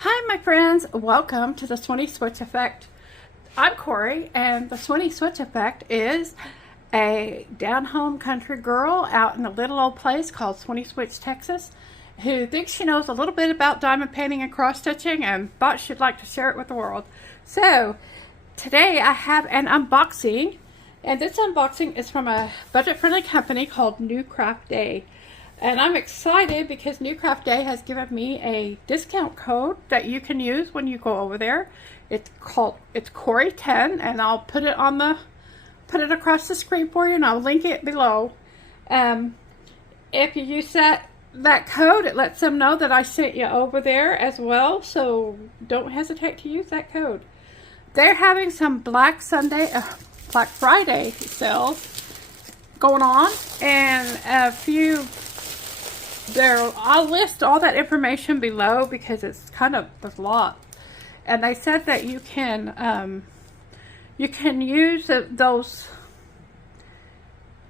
Hi my friends, welcome to the Swinny Switch Effect. I'm Corey, and the Swinny Switch Effect is a down-home country girl out in a little old place called Swinny Switch, Texas, who thinks she knows a little bit about diamond painting and cross-stitching and thought she'd like to share it with the world. So today I have an unboxing, and this unboxing is from a budget-friendly company called Newcraftday. And I'm excited because Newcraftday has given me a discount code that you can use when you go over there. It's Corey10, and I'll put it across the screen for you, and I'll link it below. If you use that code, it lets them know that I sent you over there as well. So don't hesitate to use that code. They're having some Black Friday sales going on, and I'll list all that information below because it's there's a lot. And they said that you can use those,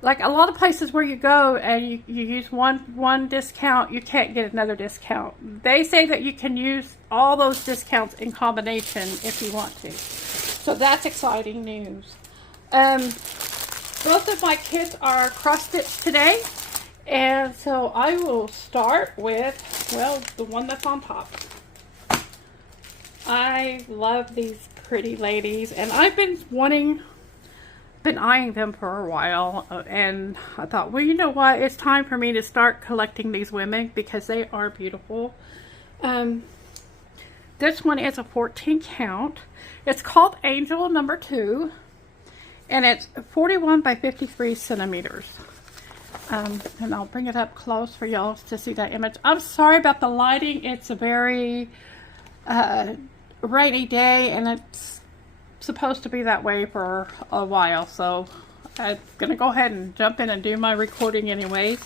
like a lot of places where you go and you use one discount, you can't get another discount. They say that you can use all those discounts in combination if you want to. So that's exciting news. Both of my kids are cross-stitched today. And so I will start with, well, the one that's on top. I love these pretty ladies, and I've been eyeing them for a while, and I thought, well, you know what, it's time for me to start collecting these women because they are beautiful. This one is a 14 count. It's called Angel number 2, and it's 41 by 53 centimeters. And I'll bring it up close for y'all to see that image. I'm sorry about the lighting. It's a very rainy day, and it's supposed to be that way for a while. So I'm going to go ahead and jump in and do my recording anyways.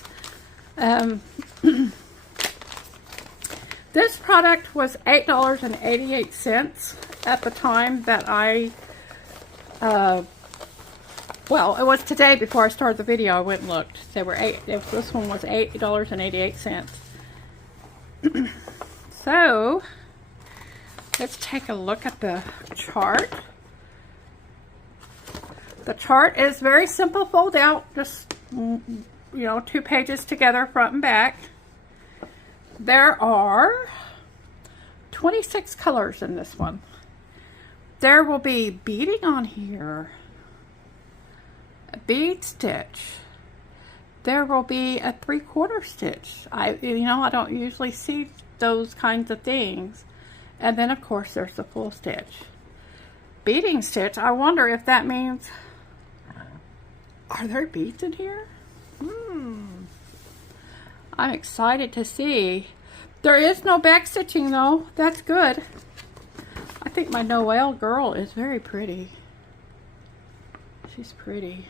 This product was $8.88 at the time that well, it was today before I started the video. I went and looked. This one was $8.88. So let's take a look at the chart. The chart is very simple fold out, just 2 pages together, front and back. There are 26 colors in this one. There will be beading on here. A bead stitch. There will be a 3/4 stitch. I don't usually see those kinds of things. And then of course there's the full stitch. Beading stitch, I wonder if that means, are there beads in here? I'm excited to see. There is no back stitching though. That's good. I think my Noelle girl is very pretty. She's pretty.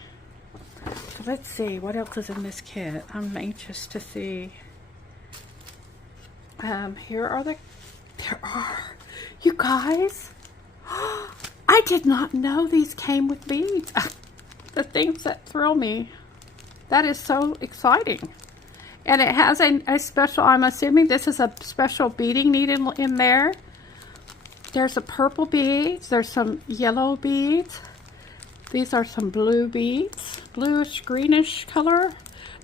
So let's see what else is in this kit. I'm anxious to see. There are, you guys, I did not know these came with beads. The things that thrill me. That is so exciting. And it has a special, I'm assuming this is a special beading needle in there. There's a purple beads. There's some yellow beads. These are some blue beads, bluish greenish color.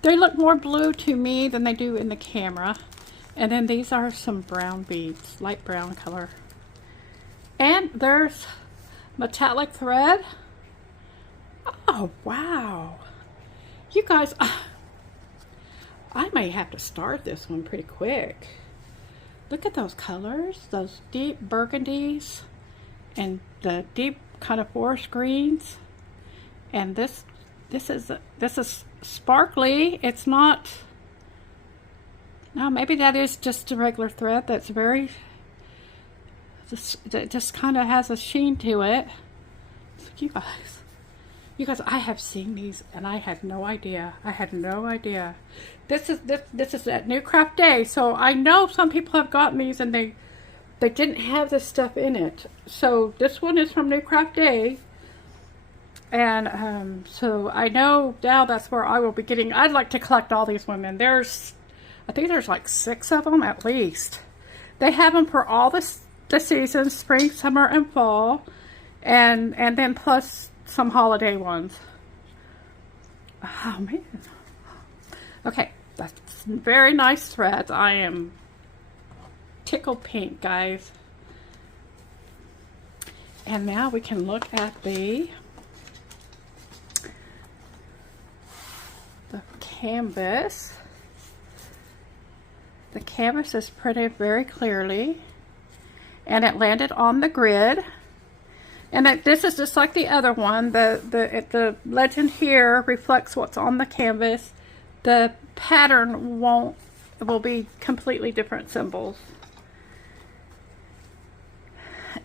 They look more blue to me than they do in the camera. And then these are some brown beads, light brown color. And there's metallic thread. Oh, wow. You guys, I may have to start this one pretty quick. Look at those colors, those deep burgundies and the deep kind of forest greens. And this is sparkly. It's not. No, maybe that is just a regular thread. That's that just kind of has a sheen to it. You guys, I have seen these and I had no idea. I had no idea. This is at Newcraftday, so I know some people have gotten these and they didn't have this stuff in it. So this one is from Newcraftday. And so I know now that's where I will be getting. I'd like to collect all these women. I think there's like 6 of them at least. They have them for all the seasons, spring, summer, and fall, and then plus some holiday ones. Oh man. Okay, that's very nice threads. I am tickled pink, guys. And now we can look at the canvas. The canvas is printed very clearly, and it landed on the grid. And this is just like the other one. The legend here reflects what's on the canvas. The pattern will be completely different symbols.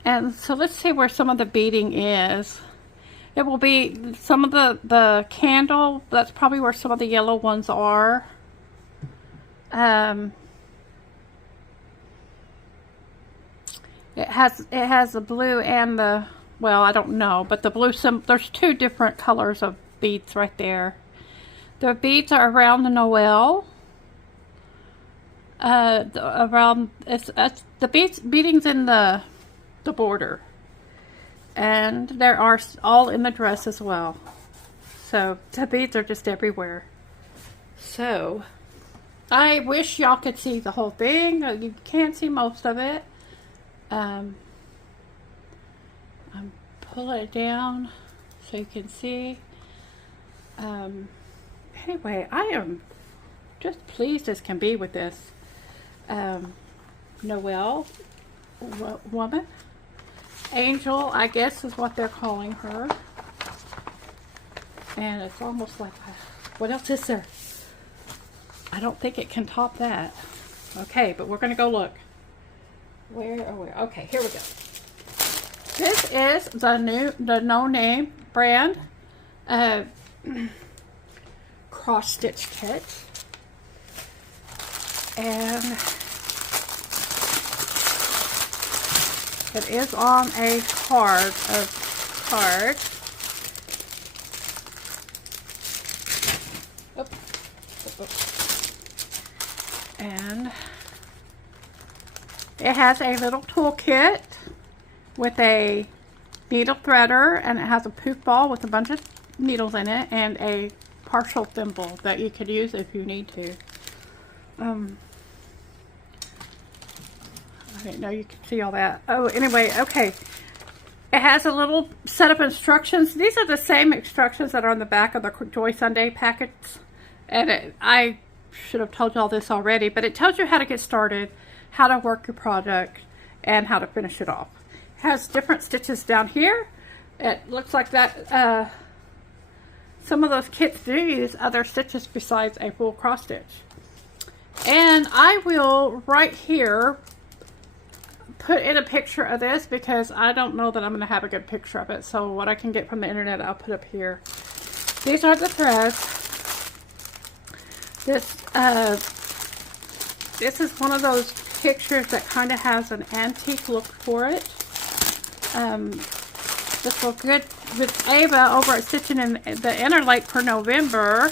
And so let's see where some of the beading is. It will be some of the candle. That's probably where some of the yellow ones are. It has the blue and the, well, I don't know, but the blue, there's two different colors of beads right there. The beads are around the Noel. Around the beadings in the border, and there are all in the dress as well. So the beads are just everywhere. So I wish y'all could see the whole thing. You can't see most of it. I'm pulling it down so you can see. Anyway, I am just pleased as can be with this Noel woman. Angel, I guess, is what they're calling her. And it's almost like, what else is there? I don't think it can top that. Okay, but we're going to go look. Where are we? Okay, here we go. This is the No Name brand cross stitch kit. And it is on a card. And it has a little toolkit with a needle threader, and it has a poof ball with a bunch of needles in it, and a partial thimble that you could use if you need to. I didn't know you could see all that. Oh, anyway, okay. It has a little set of instructions. These are the same instructions that are on the back of the Joy Sunday packets. And I should have told you all this already, but it tells you how to get started, how to work your project, and how to finish it off. It has different stitches down here. It looks like that some of those kits do use other stitches besides a full cross stitch. And I will right here put in a picture of this, because I don't know that I'm going to have a good picture of it. So what I can get from the internet, I'll put up here. These are the threads. This is one of those pictures that kind of has an antique look for it. This will good with Ava over at Stitching in the Interlake for November.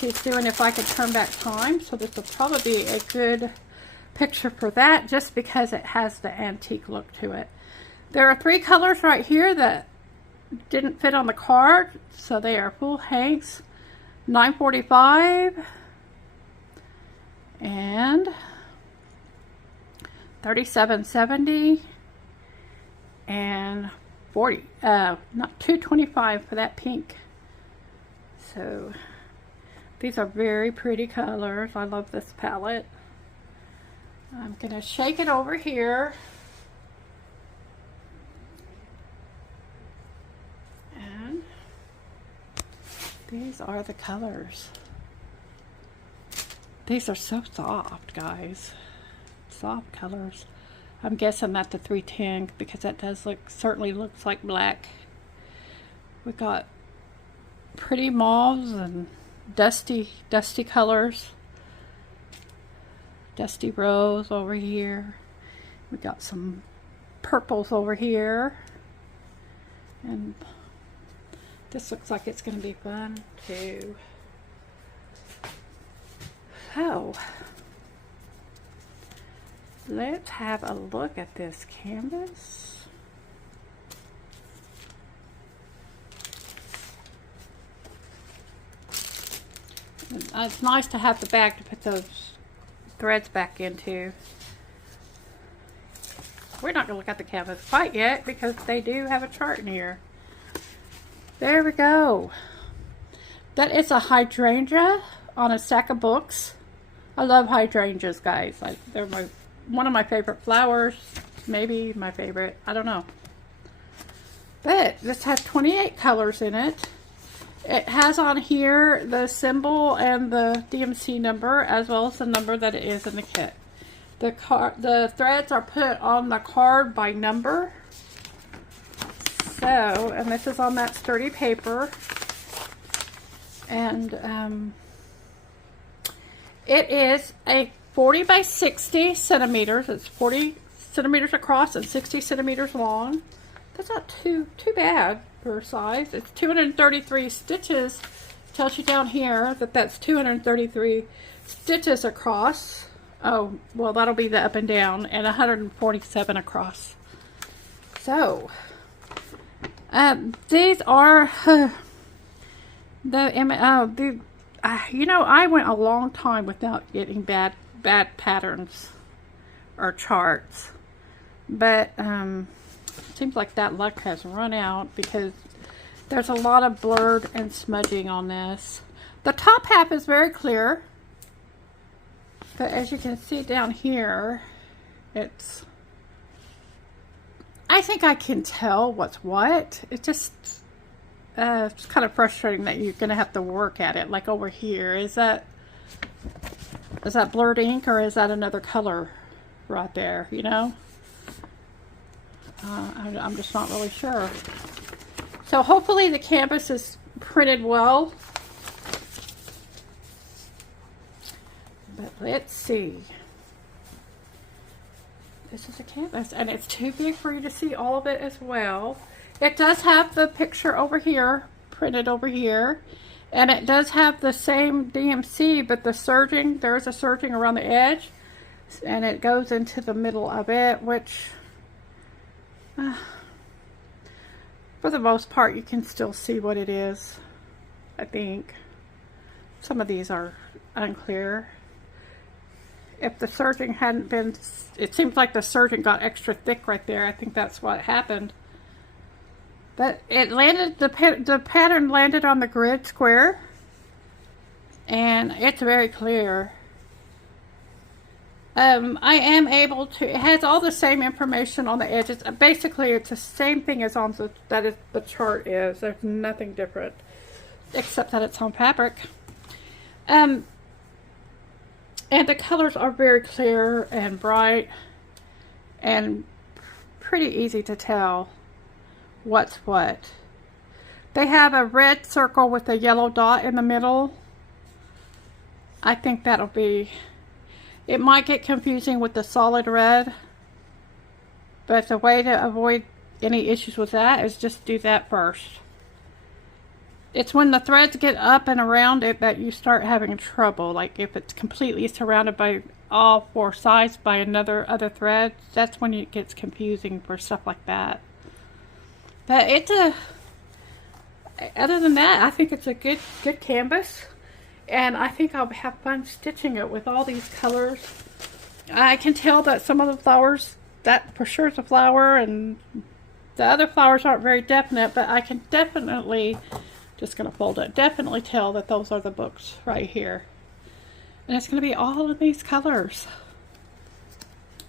She's doing If I Could Turn Back Time, so this will probably be a good picture for that, just because it has the antique look to it. There are 3 colors right here that didn't fit on the card, so they are full hanks. $9.45 and $37.70 and not $2.25 for that pink. So these are very pretty colors. I love this palette. I'm gonna shake it over here. And these are the colors. These are so soft, guys. Soft colors. I'm guessing that the 310, because that does look, certainly looks like black. We got pretty mauves and dusty colors. Dusty rose over here. We got some purples over here. And this looks like it's going to be fun too. So, let's have a look at this canvas. It's nice to have the bag to put those threads back into. We're not going to look at the canvas quite yet because they do have a chart in here. There we go. That is a hydrangea on a stack of books. I love hydrangeas, guys. They're one of my favorite flowers. Maybe my favorite. I don't know. But this has 28 colors in it. It has on here the symbol and the DMC number, as well as the number that it is in the kit. The threads are put on the card by number. So, and this is on that sturdy paper. And it is a 40 by 60 centimeters. It's 40 centimeters across and 60 centimeters long. That's not too bad for size. It's 233 stitches. Tells you down here that that's 233 stitches across. Oh, well, that'll be the up and down, and 147 across. So, these are you know, I went a long time without getting bad patterns or charts, but it seems like that luck has run out because there's a lot of blurred and smudging on this. The top half is very clear. But as you can see down here, I think I can tell what's what. It's kind of frustrating that you're going to have to work at it. Like over here, is that blurred ink or is that another color right there, you know? I'm just not really sure. So hopefully the canvas is printed well. But let's see. This is a canvas, and it's too big for you to see all of it as well. It does have the picture over here, printed over here, and it does have the same DMC, but the serging, there's a serging around the edge, and it goes into the middle of it, which, for the most part, you can still see what it is, I think. Some of these are unclear. If the serging hadn't been, it seems like the serging got extra thick right there. I think that's what happened. But it landed, the pattern landed on the grid square, and it's very clear. I am able to, it has all the same information on the edges. Basically, it's the same thing as on the chart is. There's nothing different, except that it's on fabric. And the colors are very clear and bright and pretty easy to tell what's what. They have a red circle with a yellow dot in the middle. I think that'll be, it might get confusing with the solid red, but the way to avoid any issues with that is just do that first. It's when the threads get up and around it that you start having trouble. Like if it's completely surrounded by all four sides by other threads, that's when it gets confusing for stuff like that. But it's other than that, I think it's a good canvas, and I think I'll have fun stitching it with all these colors. I can tell that some of the flowers, that for sure is a flower, and the other flowers aren't very definite, but I can definitely, just going to fold it, definitely tell that those are the books right here. And it's going to be all of these colors.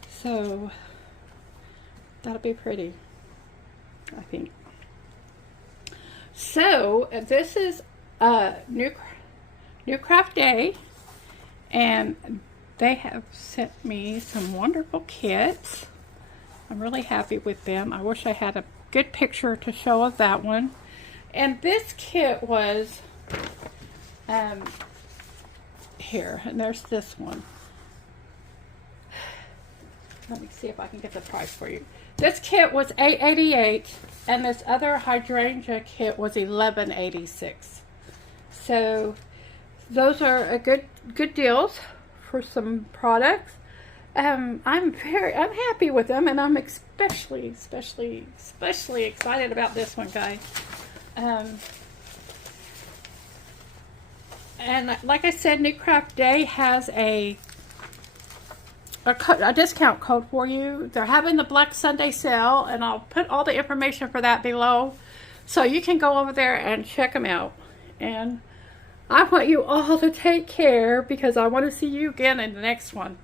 So, that'll be pretty, I think. So, this is Newcraftday, and they have sent me some wonderful kits. I'm really happy with them. I wish I had a good picture to show of that one. And this kit was, here, and there's this one. Let me see if I can get the price for you. This kit was $8.88, and this other hydrangea kit was $11.86. So those are a good deals for some products. I'm happy with them, and I'm especially excited about this one, guys. And like I said, Newcraftday has a discount code for you. They're having the Black Sunday sale, and I'll put all the information for that below, so you can go over there and check them out. And I want you all to take care, because I want to see you again in the next one.